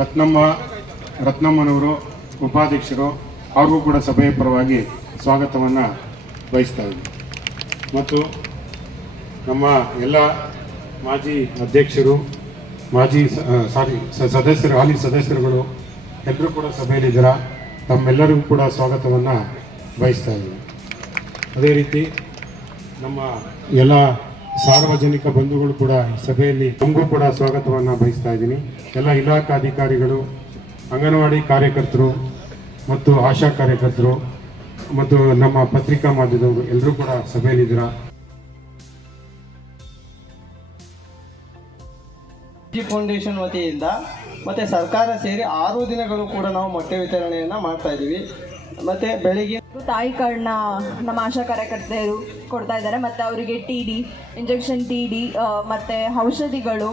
ರತ್ನಮ್ಮ, ರತ್ನಮ್ಮನವರು ಉಪಾಧ್ಯಕ್ಷರು, ಅವ್ರಿಗೂ ಕೂಡ ಸಭೆಯ ಪರವಾಗಿ ಸ್ವಾಗತವನ್ನು ಬಯಸ್ತಾ ಇದ್ದೀನಿ. ಮತ್ತು ನಮ್ಮ ಎಲ್ಲ ಮಾಜಿ ಅಧ್ಯಕ್ಷರು, ಮಾಜಿ ಸಾರಿ ಸದಸ್ಯರು ಹಾಲಿ ಸದಸ್ಯರುಗಳು ಎಲ್ಲರೂ ಕೂಡ ಸಭೆಯಲ್ಲಿದ್ದೀರಾ ತಮ್ಮೆಲ್ಲರಿಗೂ ಕೂಡ ಸ್ವಾಗತವನ್ನು ಬಯಸ್ತಾ ಇದ್ದೀನಿ. ಅದೇ ರೀತಿ ನಮ್ಮ ಎಲ್ಲ ಸಾರ್ವಜನಿಕ ಬಂಧುಗಳು ಕೂಡ ಸಭೆಯಲ್ಲಿ ನಮಗೂ ಕೂಡ ಸ್ವಾಗತವನ್ನು ಬಯಸ್ತಾ ಇದ್ದೀನಿ. ಎಲ್ಲ ಇಲಾಖಾ ಅಧಿಕಾರಿಗಳು, ಅಂಗನವಾಡಿ ಕಾರ್ಯಕರ್ತರು ಮತ್ತು ಆಶಾ ಕಾರ್ಯಕರ್ತರು ಮತ್ತು ನಮ್ಮ ಪತ್ರಿಕಾ ಮಾಧ್ಯಮದವರು ಎಲ್ಲರೂ ಕೂಡ ಸಭೆಯಲ್ಲಿದ್ದೀರಾ ಫೌಂಡೇಶನ್ ವತಿಯಿಂದ ಮತ್ತೆ ಸರ್ಕಾರ ಸೇರಿ ಆರು ದಿನಗಳು ಕೂಡ ನಾವು ಮೊಟ್ಟೆ ವಿತರಣೆಯನ್ನು ಮಾಡ್ತಾ ಇದ್ದೀವಿ. ಮತ್ತು ಬೆಳಿಗ್ಗೆ ತಾಯಿ ಕಾರ್ಡ್ನ ನಮ್ಮ ಆಶಾ ಕಾರ್ಯಕರ್ತೆಯರು ಕೊಡ್ತಾ ಇದ್ದಾರೆ ಮತ್ತೆ ಅವರಿಗೆ T D injection T D ಮತ್ತೆ ಔಷಧಿಗಳು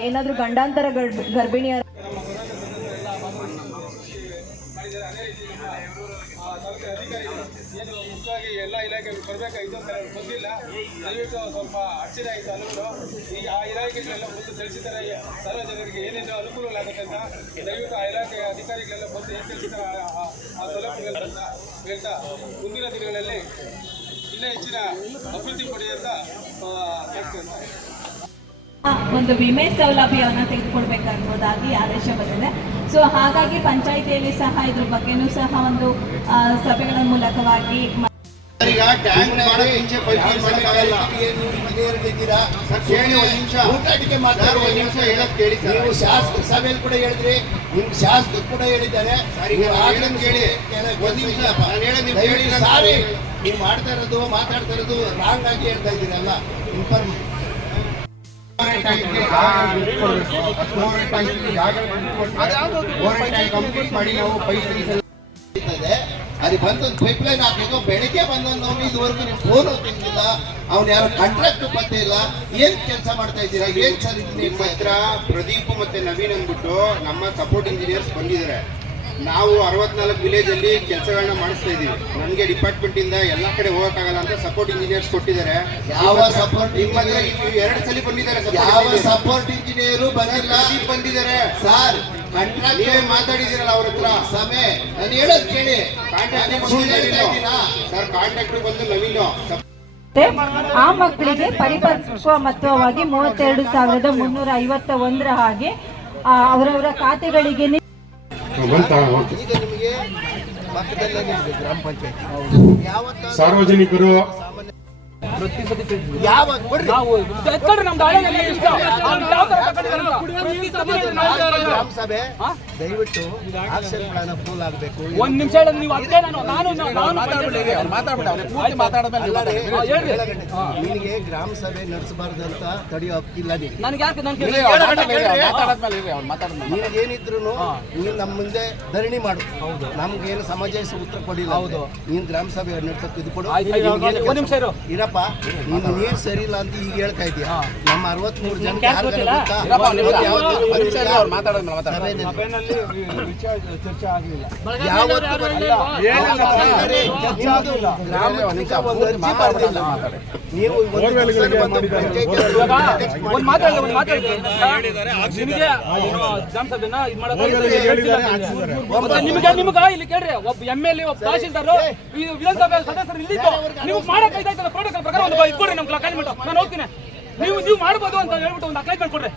ಏನಾದರೂ ಗಂಡಾಂತರ ಗರ್ಭ ಗರ್ಭಿಣಿಯರ ಏನು ಮುಖ್ಯವಾಗಿ ಎಲ್ಲ ಇಲಾಖೆಗಳು ಬರಬೇಕಾಯಿತು ಕೆಲವರು ಬಂದಿಲ್ಲ ದಯವಿಟ್ಟು ಸ್ವಲ್ಪ ಅಚ್ಚರಿ ಆಯಿತು ಅನುಕೂಲ ಈ ಆ ಇಲಾಖೆಗಳೆಲ್ಲ ಬಂದು ತಿಳಿಸಿದ್ದಾರೆ ಸಾರ್ವಜನಿಕರಿಗೆ ಏನೇನು ಅನುಕೂಲಗಳಾಗುತ್ತೆ ಅಂತ ದಯವಿಟ್ಟು ಆ ಇಲಾಖೆ ಅಧಿಕಾರಿಗಳೆಲ್ಲ ಬಂದು ಏನು ತಿಳಿಸಿದ್ದಾರೆ ಆ- ಸೌಲಭ್ಯಗಳನ್ನ ಹೇಳ್ತಾ ಮುಂದಿನ ದಿನಗಳಲ್ಲಿ ಇನ್ನೂ ಹೆಚ್ಚಿನ ಅಭಿವೃದ್ಧಿ ಪಡೆಯಂತ ಒಂದು ವಿಮೆ ಸೌಲಭ್ಯವನ್ನು ತೆಗೆದುಕೊಳ್ಬೇಕನ್ನೋದಾಗಿ ಆದೇಶ ಬಂದಿದೆ. ಸೊ ಹಾಗಾಗಿ ಪಂಚಾಯಿತಿಯಲ್ಲಿ ಸಹ ಇದ್ರ ಬಗ್ಗೆನೂ ಸಹ ಒಂದು ಸಭೆಗಳ ಮೂಲಕವಾಗಿ ಈಗ ಟ್ಯಾಂಕ್ ಮಾಡೋಕೆ ಮುಂಚೆ ಪೈಪ್ ಮಾಡೋಕ್ಕಾಗಲ್ಲ. ಹೇಳಿ ಒಂದು ನಿಮಿಷ. ಊಟಾಟಿಕೆ ಮಾತಾಡಿ ಒಂದು ನಿಮಿಷ ಹೇಳಕ್ ಕೇಳಿ ಸರ್. ನೀವು ಶಾಸಕ ಸಭೆಯಲ್ಲಿ ಕೂಡ ಹೇಳಿದ್ರಿ. ನಿಮ್ ಶಾಸ್ತ್ರ ಕೂಡ ಹೇಳಿದ್ದಾರೆ. ಒಂದು ನಿಮಿಷ ಹೇಳಿ ಸಾರಿ. ನೀವು ಮಾಡ್ತಾ ಇರೋದು ಮಾತಾಡ್ತಾ ಇರೋದು ರಾಂಗ್ ಆಗಿ ಹೇಳ್ತಾ ಇದ್ದೀರಲ್ಲ ಇನ್ಫಾರ್ಮ್ ಕಂಪ್ಲೀಟ್ ಮಾಡಿ ನಾವು ಅದು ಬಂದೊಂದು ಪೈಪ್ ಲೈನ್ ಹಾಕಿದ್ರು ಬೆಳಿಗ್ಗೆ ಬಂದೊಂದು ಅವ್ನು ಇದುವರೆಗೂ ನೀವು ಫೋನ್ ತಿಂದಿಲ್ಲ. ಅವ್ನು ಯಾರು ಕಾಂಟ್ರಾಕ್ಟ್ ಪತ್ತೆ ಇಲ್ಲ. ಏನ್ ಕೆಲಸ ಮಾಡ್ತಾ ಇದ್ದೀರಾ? ಏನ್ ಸರ್ ನಿಮ್ಮ ಹತ್ರ ಪ್ರದೀಪ್ ಮತ್ತೆ ನವೀನ್ ಅಂದ್ಬಿಟ್ಟು ನಮ್ಮ ಸಪೋರ್ಟ್ ಇಂಜಿನಿಯರ್ಸ್ ಬಂದಿದ್ದಾರೆ. ನಾವು ಅರವತ್ನಾಲ್ಕು ವಿಲೇಜ್ ಅಲ್ಲಿ ಕೆಲಸಗಳನ್ನ ಮಾಡಿಸ್ತಾ ಇದೀವಿ ನಮಗೆ ಡಿಪಾರ್ಟ್ಮೆಂಟ್ ಇಂದ ಎಲ್ಲಾ ಕಡೆ ಹೋಗಕ್ಕಾಗಲ್ಲ ಅಂತ ಸಪೋರ್ಟ್ ಇಂಜಿನಿಯರ್ಸ್ ಕೊಟ್ಟಿದ್ದಾರೆ. ಯಾವ ಸಪೋರ್ಟ್ ನಿಮ್ಮ ಎರಡು ಸಲ ಬಂದಿದ್ದಾರೆ ಯಾವ ಸಪೋರ್ಟ್ ಇಂಜಿನಿಯರು ಬಂದಿಲ್ಲ? ಬಂದಿದ್ದಾರೆ. ಸರ್ ನೀವೇ ಮಾತಾಡಿದಿರಲ್ಲ ಅವ್ರ ಹತ್ರ? ಸಮಯ ನಾನು ಹೇಳೋದು ಕೇಳಿ. ಕಾಂಟ್ಯಾಕ್ಟ್? ಸರ್ ಕಾಂಟ್ರಾಕ್ಟರ್ ಬಂದು ನವೀನು. ಆ ಮಕ್ಕಳಿಗೆ ಪರಿಪಕ್ವ ಮತ್ತವಾಗಿ ಮೂವತ್ತೆರಡು ಸಾವಿರದ ಮುನ್ನೂರ ಐವತ್ತ ಒಂದರ ಹಾಗೆ ಅವರವರ ಖಾತೆಗಳಿಗೆ ಸಾರ್ವಜನಿಕರು ಯಾವ ಕೊಡ್ರಿ. ನಾವು ಎತ್ಕೊಳ್ರಿ ನಮ್ದು ಹಳೆ ಎಲ್ಲ ಇಷ್ಟ. ಅವ್ರು ಯಾವ ಥರ ತಗೊಂಡಿದ್ದಾರೆ ಅಂತ. ಪ್ರತಿ ಸಭೆಯಲ್ಲಿ ನಾವು ಹೇಳ್ತಾ ಗ್ರಾಮ ಇರೋದು. ಸಭೆ ದಯವಿಟ್ಟು ಆಕ್ಷೇಪಗಳನ್ನ ಫೂಲ್ ಆಗಬೇಕು. ಒಂದ್ ನಿಮಿಷ ನೀವು ನಾನು ನಾನು ನಿನಗೆ ಗ್ರಾಮ ಸಭೆ ನಡೆಸಬಾರ್ದು ಅಂತ ತಡೆಯೋ ಹಕ್ಕಿಲ್ಲ ನಿನಗೆ ಯಾಕೆ ನನಗೆ ನಿನಗೇನಿದ್ರು ನೀನು ನಮ್ಮ ಮುಂದೆ ಧರಣಿ ಮಾಡು. ಹೌದು. ನಮ್ಗೇನು ಸಮಾಜ ಉತ್ತರ ಕೊಡಿಲ್ಲ ಹೌದು. ನೀನು ಗ್ರಾಮ ಸಭೆ ನಡೆಸಕ್ಕೆ ಇದು ಕೊಡು. ಆಯ್ತು, ಆಯ್ತು, ಒಂದ್ ನಿಮಿಷ ಇರು. ಇರಪ್ಪ ನಿಮ್ ನೀರ್ ಸರಿ ಇಲ್ಲ ಅಂತ ಈಗ ಹೇಳ್ತಾ ಇದೀಯ. ನಮ್ಮ ಅರವತ್ಮೂರು ಜನ ನಿಮ್ಗೆ ಇಲ್ಲಿ ಕೇಳ್ರಿ. ಒಬ್ಬ ಎಂ ಎಲ್ ಎ ಒಬ್ಬ ತಹಶೀಲ್ದಾರ್. ವಿಧಾನಸಭೆ ಸದಸ್ಯರು ಇಲ್ಲಿದ್ದು. ನೀವು ಮಾಡಕ್ ಪ್ರೋಟೋಕಾಲ್ ಪ್ರಕಾರ ಒಂದು ಇದು ಕೊಡ್ರಿ ನಮ್ಗೆ ಅಕೈನ್ಮೆಂಟ್ ನಾನು ಹೋಗ್ತೀನಿ. ನೀವು ನೀವು ಮಾಡ್ಬೋದು ಅಂತ ಹೇಳ್ಬಿಟ್ಟು ಒಂದು ಅಕೈನ್ಮೆಂಟ್ ಕೊಡ್ರಿ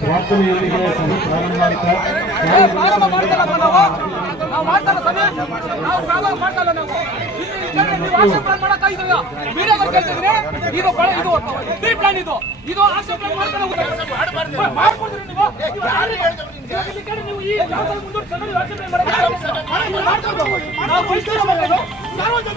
ಪ್ರಾರ್ಥನೆಯೊಂದಿಗೆ ಸಭೆ ಪ್ರಾರಂಭ ಮಾಡ್ತಾರ ಮಾಡ್ತಾರ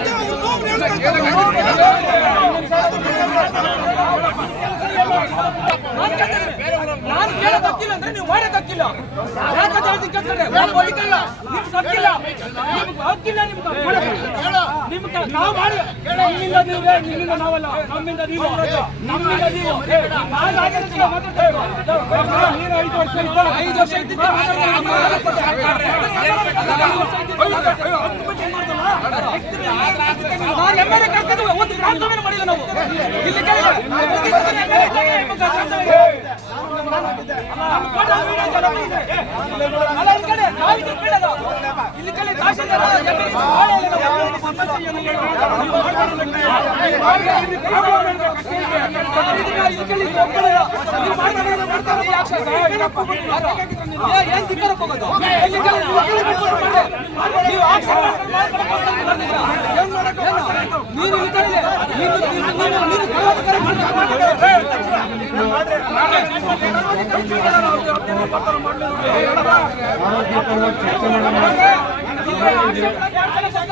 ನಾನು ಕೇಳೋದಕ್ಕಿಲ್ಲ ಅಂದ್ರೆ ನೀವು ಮಾಡೋದಕ್ಕಿಲ್ಲ ಯಾಕಂತ ಹೇಳ್ತೀನಿ ಕೇಳ್ತಾರೆ ನಾನು ಹೊಡಿಕಲ್ಲ ನಿಮ್ಗೆ ಹಕ್ಕಿಲ್ಲ ನಿಮ್ಗೆ ಹಕ್ಕಿಲ್ಲ ನಿಮ್ಗೆ ನಿಮ್ಗೆ ನಾವು ಮಾಡಿ ನಿಮ್ಮಿಂದ ನೀವೇ ನಿಮ್ಮಿಂದ ನಾವಲ್ಲ ನಮ್ಮಿಂದ ನೀವು ನಮ್ಮಿಂದ ನೀವು ನಾನು ಆಗಿರೋದಿಲ್ಲ ಮಾತಾಡ್ತಾ ಇರೋದು. ನೀನು ಐದು ವರ್ಷ ಇದ್ದ ಐದು ವರ್ಷ ಇದ್ದಿದ್ದ ನಾನು ಎಮ್ಮೆಲ್ಯೆ ಕಳ್ಸಿದ್ದು ಒಂದು ಗ್ರಾಮ ಸಭೆನೂ ಮಾಡಿಲ್ಲ ನಾವು ಇಲ್ಲಿ. ಇಲ್ಲಿ ಕಡೆ ತಹಶೀಲ್ದಾರ್ ಚರ್ಚೆ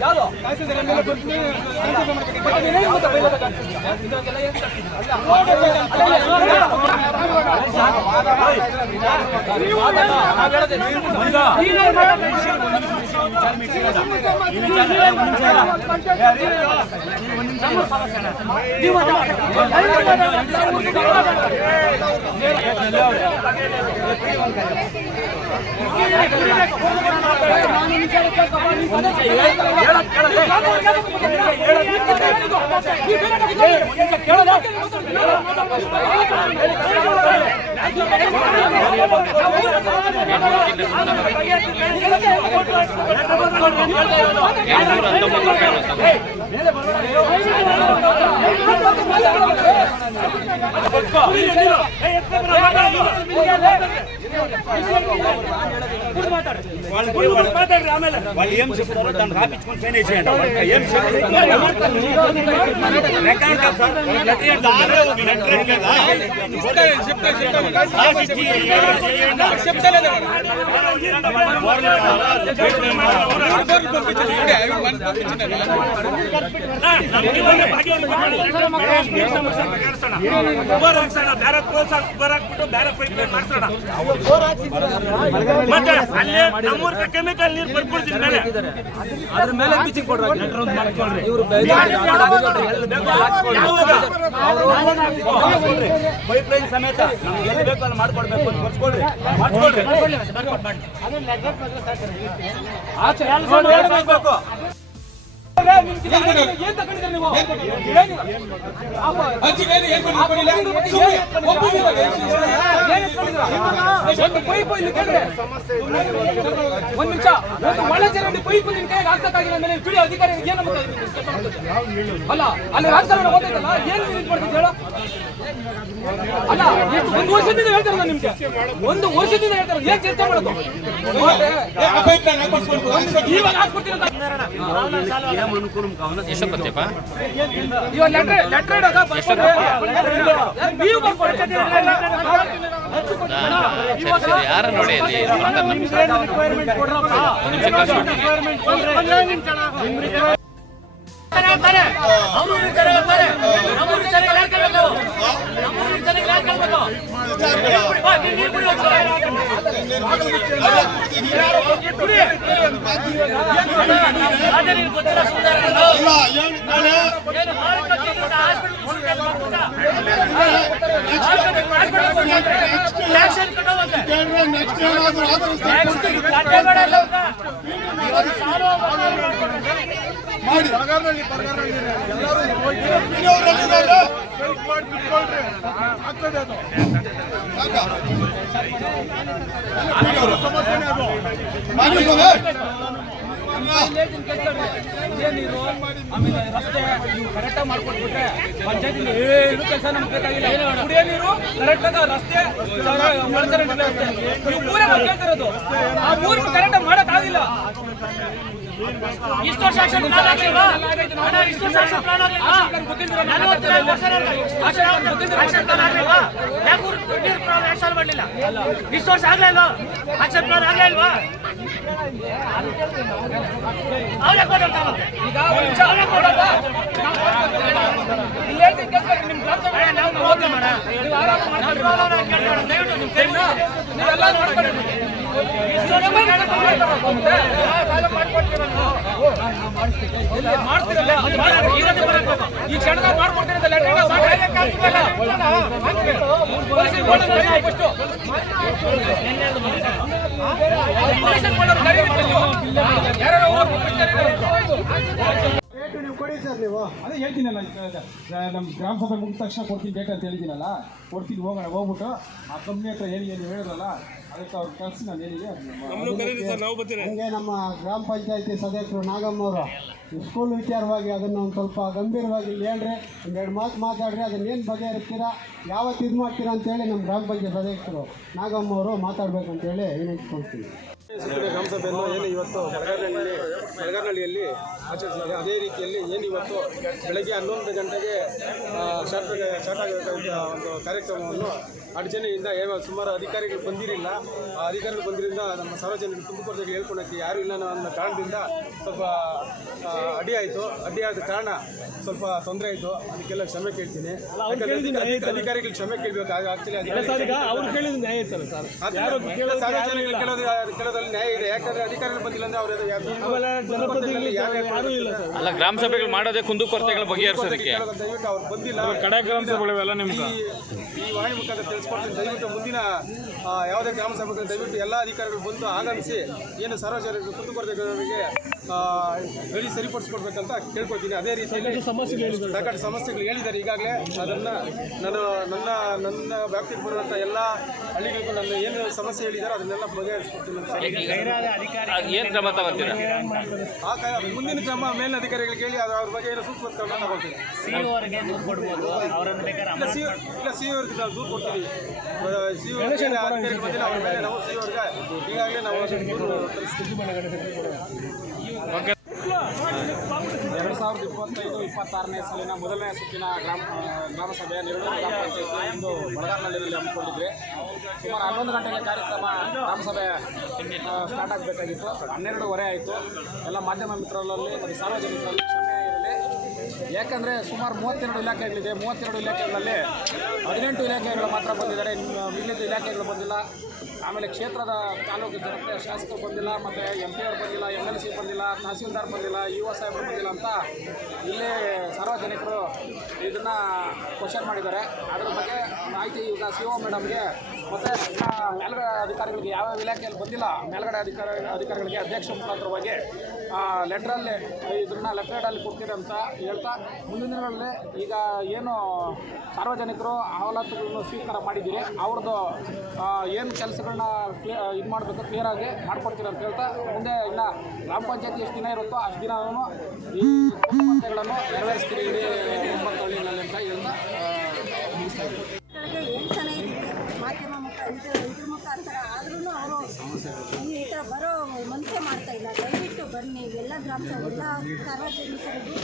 ಯಾರು? विचार मी ಹತ್ತೊಂಬತ್ತು ಮೇಲೆ వాళ్ళు ఏం చెప్తారో దాన్ని రాపించుకొని సైన్ వేసేయండి వాళ్ళకి ఏం చెప్తారో ಬ್ಯಾರಕ್ ಬೋರ್ ಹಾಕ್ಬಿಟ್ಟು ಬೇರೆ ಪೈಪ್ ಲೈನ್ ಮಾಡಿಸೋಣ ಮತ್ತೆ ಅಲ್ಲಿ ನಮ್ಮೂರ್ಕ ಕೆಮಿಕಲ್ ನೀರು ಬರ್ಕೊಡ್ತೀನಿ ಮೇಲೆ ಅದ್ರ ಮೇಲೆ ಬೀಚಿಂಗ್ ಪೌಡರ್ ಹಾಕಿ ಇವರು ಪೈಪ್ ಲೈನ್ ಸಮೇತ ಎಲ್ಲಿ ಬೇಕು ಅಲ್ಲಿ ಮಾಡ್ಕೊಡ್ಬೇಕು ಅಂತ ಮಾಡ್ಕೊಳ್ರಿ ಆಚೆ ಮಾಡ್ಬೇಕು ಏನ್ ತಗೊಂಡಿದ್ದೀರಿ ನೀವು ಅರ್ಜಿಗೆ ಏನು ಏನ್ ಕೊಟ್ಟಿಲ್ಲ ಸುಮ್ನೆ ಒಬ್ಬರು ಒಂದು ಪೈಪ್ ಇಲ್ಲಿ ಕೇಳಿದ್ರೆ ಒಂದು ನಿಮಿಷ ಒಂದು ಮಳೆ ಚರಂಡಿ ಪೈಪ್ ನಿನ್ ಕೈಗೆ ಹಾಕ್ಸಕ್ಕಾಗಿಲ್ಲ ಮೇಲೆ ಬಿಡಿ ಅಧಿಕಾರಿ ಏನು? ಅಲ್ಲ ಅಲ್ಲಿ ರಾಜಕಾರಣ ಓದೈತಲ್ಲ ಏನ್ ಮಾಡ್ತಿದ್ದೆ ಅಲ್ಲ ಎಷ್ಟು- ಒಂದು ವರ್ಷದಿಂದ ಹೇಳ್ತಾರಲ್ಲ ನಿಮ್ಗೆ ಒಂದು ವರ್ಷದಿಂದ ಹೇಳ್ತಾರೆ ಏನ್ ಚರ್ಚೆ ಮಾಡೋದು ಇವಾಗ ಲೆಟ್ರ್ ಲೆಟ್ರ್ ಇಡೋದ ನೀವು ಬರ್ಕೊಡಿ ಯಾರ ನೋಡಿ ಅಲ್ಲಿ ಹೇಳ್ತಾರೆ ಅವ್ರೂರಿನ ಜನ ಹೇಳ್ತಾರೆ ನಮ್ಮೂರಿನ ಜನ ಯಾರು ಕೇಳಬೇಕು? ನಮ್ಮೂರಿನ ಜನ ಯಾರು ಕೇಳಬೇಕು? ಗೊತ್ತಿಲ್ಲ ನೆಕ್ಸ್ಟ್ ಏನಾದರೂ ಆದರೂ ಮಾಡಿ. ಆಮೇಲೆ ರಸ್ತೆ. ನೀವು ಕರೆಕ್ಟಾಗಿ ಮಾಡ್ಕೊಟ್ಬಿಟ್ರೆ ಪಂಚಾಯತಿಂದ ಏನು ಕೆಲಸ ನಮ್ಗೆ ಬೇಕಾಗಿಲ್ಲ ಕುಡಿಯೋ ನೀರು ಕರೆಕ್ಟಾಗಿ ರಸ್ತೆ ಮಾಡ್ತಾರೆ ಇವು ಮೂರೇ ನಾವು ಇರೋದು ಆ ಮೂರು ಕರೆಕ್ಟಾಗಿ ಮಾಡೋಕ್ಕಾಗಿಲ್ಲ ಇಷ್ಟು ವರ್ಷ ಆಕ್ಷನ್ ಪ್ಲಾನ್ ಆಗಿಲ್ವಾ ಇಷ್ಟು ವರ್ಷ ಆಕ್ಷನ್ ಪ್ಲಾನ್ ಆಗಿಲ್ವಾ ಆಕ್ಷನ್ ಪ್ಲಾನ್ ಆಗಿಲ್ವಾ ಯಾಕೆ ಊರು ನೀರು ಪ್ರಾಬ್ಲಮ್ ಎರಡು ಸಾಲ ಮಾಡಲಿಲ್ಲ? ಇಷ್ಟು ವರ್ಷ ಆಗಲೇ ಇಲ್ವಾ? ಆಕ್ಷನ್ ಪ್ಲಾನ್ ಆಗಲೇ ಇಲ್ವಾ? ಅವ್ರೇ ಅವ್ರೇ ನಾವು ಮಾಡ. ದಯವಿಟ್ಟು ನೀವೆಲ್ಲ ಇಷ್ಟು ವರ್ಷ ಮತ್ತೆ ಸಾಲ ಮಾಡ್ಕೊಡ್ತೀರ ನೀವು. ಎಲ್ಲಿ ಮಾಡ್ತೀರಲ್ಲ ಅದು ಮಾಡಿ, ಇವತ್ತೇ ಬರಬೇಕು. ಈ ಕ್ಷಣದಾಗ ಮಾಡ್ಕೊಡ್ತೀನಿ ಅಂತ letter ನ ಸಾಕಾಗಲ್ಲ. ಪೊಲೀಸ್ರಿಗೆ ಬೋರ್ಡ್ ಅನ್ನು ಕರೀರಿ first. ಪೊಲೀಸರಿಗೆ ಬೋರ್ಡ್ ಅನ್ನು ಕರೀರಿ first. ಯಾರ್ಯಾರು ಹೋಗಿ ಕರೀರಿ. ಅದೇ ಹೇಳ್ತೀನಲ್ಲ ನಮ್ಮ ಗ್ರಾಮ ಸಭೆ ಮುಗಿದ ತಕ್ಷಣ ಕೊಡ್ತೀನಿ ಡೇಟ್ ಅಂತ ಹೇಳಿದ್ದೀನಲ್ಲ ಕೊಡ್ತೀನಿ ಹೋಗೋಣ ಹೋಗ್ಬಿಟ್ಟು ಆ ಕಂಪ್ನಿ ಹತ್ರ ಹೇಳಿ ಏನು ಹೇಳಿದ್ರಲ್ಲ ಅದಕ್ಕೆ ಅವ್ರು ಕಳಿಸಿ ನಾನು ಹೇಳಿ ಹಂಗೆ ನಮ್ಮ ಗ್ರಾಮ ಪಂಚಾಯತಿ ಸದಸ್ಯರು ನಾಗಮ್ಮ ಅವರು ಸ್ಕೂಲ್ ವಿಚಾರವಾಗಿ ಅದನ್ನು ಒಂದು ಸ್ವಲ್ಪ ಗಂಭೀರವಾಗಿ ಹೇಳ್ರಿ ಒಂದೆರಡು ಮಾತು ಮಾತಾಡ್ರಿ ಅದನ್ನೇನು ಬಗೆಹರಿಸ್ತೀರಾ ಯಾವತ್ತು ಇದು ಮಾಡ್ತೀರಾ ಅಂತೇಳಿ ನಮ್ಮ ಗ್ರಾಮ ಪಂಚಾಯತ್ ಸದಸ್ಯರು ನಾಗಮ್ಮ ಅವರು ಮಾತಾಡ್ಬೇಕಂತೇಳಿ ವಿನಂತಿಸ್ಕೊಳ್ತೀನಿ ಸುತ್ತಿನ ಗ್ರಾಮ ಸಭೆಯನ್ನು ಏನು ಇವತ್ತು ಬೆಳಗಾವಿನಲ್ಲಿ ಬೆಳಗಾನಹಳ್ಳಿಯಲ್ಲಿ ಆಚರಿಸಿದ್ದಾರೆ ಅದೇ ರೀತಿಯಲ್ಲಿ ಏನು ಇವತ್ತು ಬೆಳಗ್ಗೆ ಹನ್ನೊಂದು ಗಂಟೆಗೆ ಶಾರ್ಟ್ ಸ್ಟಾರ್ಟ್ ಆಗಬೇಕಾದಂಥ ಒಂದು ಕಾರ್ಯಕ್ರಮವನ್ನು ಅಡಚಣೆಯಿಂದ ಸುಮಾರು ಅಧಿಕಾರಿಗಳು ಬಂದಿರಲಿಲ್ಲ. ಆ ಅಧಿಕಾರಿಗಳು ಬಂದಿರಿಂದ ನಮ್ಮ ಸಾರ್ವಜನಿಕರು ಕುಂದುಕೊರತೆಗೆ ಹೇಳ್ಕೊಳಕ್ಕೆ ಯಾರೂ ಇಲ್ಲ ಅನ್ನೋ ಕಾರಣದಿಂದ ಸ್ವಲ್ಪ ಅಡಿ ಆಯಿತು. ಅಡ್ಡಿ ಆದ ಕಾರಣ ಸ್ವಲ್ಪ ತೊಂದರೆ ಆಯಿತು. ಅದಕ್ಕೆಲ್ಲ ಕ್ಷಮೆ ಕೇಳ್ತೀನಿ. ಅಧಿಕಾರಿಗಳು ಕ್ಷಮೆ ಕೇಳಬೇಕು. ಆಕ್ಚುಲಿ ಸಾರ್ವಜನಿಕರು ಕೇಳೋದು ನ್ಯಾಯ ಇದೆ. ಯಾಕಂದ್ರೆ ಅಧಿಕಾರಿಗಳು ಬಂದಿಲ್ಲ ಅಂದ್ರೆ ಅವ್ರು ಯಾರು ಇಲ್ಲ ಅಲ್ಲ ಗ್ರಾಮ ಸಭೆಗಳು ಮಾಡೋದೇ ಕುಂದುಕೊರತೆಗಳ ಬಗೆಹರಿಸೋದಕ್ಕೆ. ದಯವಿಟ್ಟು ಅವ್ರು ಬಂದಿಲ್ಲ. ಕಡೆ ಗ್ರಾಮ ಸಭೆಗಳಿವೆಲ್ಲ ಈ ಈ ವಾಣಿ ಮುಖಾಂತರ ತಿಳಿಸ್ಕೊಡ್ತೀನಿ. ದಯವಿಟ್ಟು ಮುಂದಿನ ಆ, ಯಾವುದೇ ಗ್ರಾಮ ಸಭೆಗಳು ದಯವಿಟ್ಟು ಎಲ್ಲ ಅಧಿಕಾರಿಗಳು ಬಂದು ಆಗಮಿಸಿ ಏನು ಸಾರ್ವಜನಿಕರು ಕುಂದುಕೊರತೆಗಳಿಗೆ ಗಡಿ ಸರಿಪಡಿಸ್ಕೊಡ್ಬೇಕಂತ ಕೇಳ್ಕೊಳ್ತೀನಿ. ಅದೇ ರೀತಿಯಲ್ಲಿ ಸಾಕಷ್ಟು ಸಮಸ್ಯೆಗಳು ಹೇಳಿದ್ದಾರೆ ಈಗಾಗಲೇ ಅದನ್ನು ನಾನು ನನ್ನ ನನ್ನ ವ್ಯಾಪ್ತಿಗೆ ಬರುವಂಥ ಎಲ್ಲ ಹಳ್ಳಿಗಳಿಗೂ ನನ್ನ ಏನು ಸಮಸ್ಯೆ ಹೇಳಿದ್ದಾರೆ ಅದನ್ನೆಲ್ಲ ಬಗೆಹರಿಸ್ಕೊಡ್ತೀನಿ ಏನ್ ಕ್ರಮ ತಗೋತೀರಾ? ಆ ಕ- ಮುಂದಿನ ಕ್ರಮ ಮೇಲಿನ ಅಧಿಕಾರಿಗಳಿಗೆ ಕೇಳಿ ಅದು ಅವ್ರ ಬಗ್ಗೆ ಏನೋ ಸೂಕ್ತ ಕ್ರಮ ತಗೊಳ್ತೀನಿ ಇಲ್ಲ ಸಿ ಇಲ್ಲ ಸಿ ಅವ್ರಿಗೆ ನಾವು ದೂರು ಕೊಡ್ತೀವಿ. ಸಿ ಬಂದಿಲ್ಲ ಅವ್ರ ಮೇಲೆ ನಾವು ಸಿ ಅವ್ರಿಗೆ ಈಗಾಗಲೇ ನಾವು ದೂರು ತರಿಸ್ತೀವಿ ಎರಡು ಸಾವಿರದ ಇಪ್ಪತ್ತೈದು, ಇಪ್ಪತ್ತಾರನೇ ಸಾಲಿನ ಮೊದಲನೇ ಸುತ್ತಿನ ಗ್ರಾಮ ಗ್ರಾಮ ಸಭೆ ನಿರ್ಣಯ ಗ್ರಾಮ ಪಂಚಾಯತಿ ಇಂದು ಬಡಗಾರ್ನಹಳ್ಳಿಯಲ್ಲಿ ಹಮ್ಮಿಕೊಂಡಿದ್ರೆ ಸುಮಾರು ಹನ್ನೊಂದು ಗಂಟೆಗೆ ಕಾರ್ಯಕ್ರಮ ಗ್ರಾಮ ಸಭೆ ಸ್ಟಾರ್ಟ್ ಆಗಬೇಕಾಗಿತ್ತು. ಹನ್ನೆರಡುವರೆ ಆಯಿತು. ಎಲ್ಲ ಮಾಧ್ಯಮ ಮಿತ್ರರಲ್ಲಿ ಮತ್ತು ಸಾರ್ವಜನಿಕರಲ್ಲಿ ಯಾಕಂದರೆ ಸುಮಾರು ಮೂವತ್ತೆರಡು ಇಲಾಖೆಗಳಿದೆ. ಮೂವತ್ತೆರಡು ಇಲಾಖೆಗಳಲ್ಲಿ ಹದಿನೆಂಟು ಇಲಾಖೆಗಳು ಮಾತ್ರ ಬಂದಿದ್ದಾರೆ. ಮಿಕ್ಕಿದ ಇಲಾಖೆಗಳು ಬಂದಿಲ್ಲ. ಆಮೇಲೆ ಕ್ಷೇತ್ರದ ತಾಲೂಕು ಜನತೆ, ಶಾಸಕರು ಬಂದಿಲ್ಲ, ಮತ್ತು ಎಂ ಪಿ ಅವರು ಬಂದಿಲ್ಲ ಎಂ ಎಲ್ ಸಿ ಬಂದಿಲ್ಲ, ತಹಸೀಲ್ದಾರ್ ಬಂದಿಲ್ಲ ಯು ಸಾಹೇಬರು ಬಂದಿಲ್ಲ ಅಂತ ಇಲ್ಲಿ ಸಾರ್ವಜನಿಕರು ಇದನ್ನು ಕ್ವಶನ್ ಮಾಡಿದ್ದಾರೆ. ಅದರ ಬಗ್ಗೆ ಮಾಹಿತಿ ಈಗ ಸಿ ಒ ಮೇಡಮ್ಗೆ, ಮತ್ತು ಮೇಲ್ಗಡೆ ಅಧಿಕಾರಿಗಳಿಗೆ ಯಾವ್ಯಾವ ಇಲಾಖೆಯಲ್ಲಿ ಬಂದಿಲ್ಲ, ಮೇಲ್ಗಡೆ ಅಧಿಕಾರಿ ಅಧಿಕಾರಿಗಳಿಗೆ ಅಧ್ಯಕ್ಷ ಮುಖಾಂತರವಾಗಿ ಲೆಟ್ರಲ್ಲಿ ಇದನ್ನ ಲೆಟ್ರೇಡಲ್ಲಿ ಕೊಡ್ತೀರಿ ಅಂತ ಹೇಳ್ತಾ, ಮುಂದಿನ ದಿನಗಳಲ್ಲಿ ಈಗ ಏನು ಸಾರ್ವಜನಿಕರು ಅವಲತ್ತುಗಳನ್ನು ಸ್ವೀಕಾರ ಮಾಡಿದ್ದೀರಿ, ಅವ್ರದ್ದು ಏನು ಕೆಲಸಗಳನ್ನ ಕ್ಲಿಯ ಇದು ಮಾಡಬೇಕು ಕ್ಲಿಯರಾಗಿ ಮಾಡ್ಕೊಡ್ತೀರಿ ಅಂತ ಹೇಳ್ತಾ, ಮುಂದೆ ಇನ್ನು ಗ್ರಾಮ ಪಂಚಾಯತಿ ಎಷ್ಟು ದಿನ ಇರುತ್ತೋ ಅಷ್ಟು ದಿನ ಈ ಸ್ಪರ್ಧೆಗಳನ್ನು ನೆರವೇರಿಸ್ತೀರಿ ಇಡೀ ಹಳ್ಳಿಗಳಲ್ಲಿ ಅಂತ ಹೇಳ್ತಾ ಮುಗಿಸ್ತಾ ಇದ್ದೀವಿ ಮಾಧ್ಯಮ ಆದ್ರೂ ಅವರು ಈ ಬರೋ ಮನಸ್ಸೇ ಮಾಡ್ತಾ ಇಲ್ಲ. ಬನ್ನಿ ಎಲ್ಲ ಗ್ರಾಮ ಸಾರ್ವಜನಿಕರಿಗೂ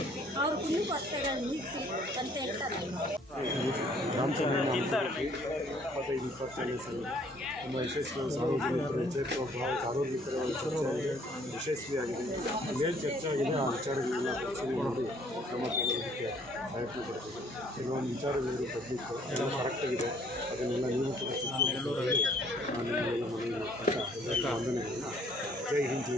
ಅವ್ರ ಪತ್ತೆಗಳು ನೀಗಿಸಿ ಅಂತ ಹೇಳ್ತಾರೆ. ಇಪ್ಪತ್ತೈದು ಇಪ್ಪತ್ತೇಳನೇ ಸಲ ತುಂಬ ಯಶಸ್ವಿ ಸಾರ್ವಜನಿಕರ ಚೇತೋ ಭಾವ ಸಾರ್ವಜನಿಕರ ಚರ್ಚೆ ಯಶಸ್ವಿಯಾಗಿದೆ ಏನು ಚರ್ಚೆ ಆಗಿದೆ ಆ ವಿಚಾರಗಳನ್ನ ಪರಿಶೀಲನೆ ಮಾಡಿ ಕ್ರಮ ತಗೊಳ್ಳೋದಕ್ಕೆ ಪ್ರಯತ್ನ ಪಡ್ತೀವಿ ಕೆಲವೊಂದು ವಿಚಾರಗಳು ಬದಲಿತ್ತು ಎಲ್ಲ ಕರೆಕ್ಟಾಗಿದೆ ಅದನ್ನೆಲ್ಲ ನೀವು ಕೂಡ ನಾನು ಮನವಿ ಮಾಡ್ತಾ ಎಲ್ಲ ವಂದನೆಗಳನ್ನು ಜೈ ಹಿಂದ್ ಜೈ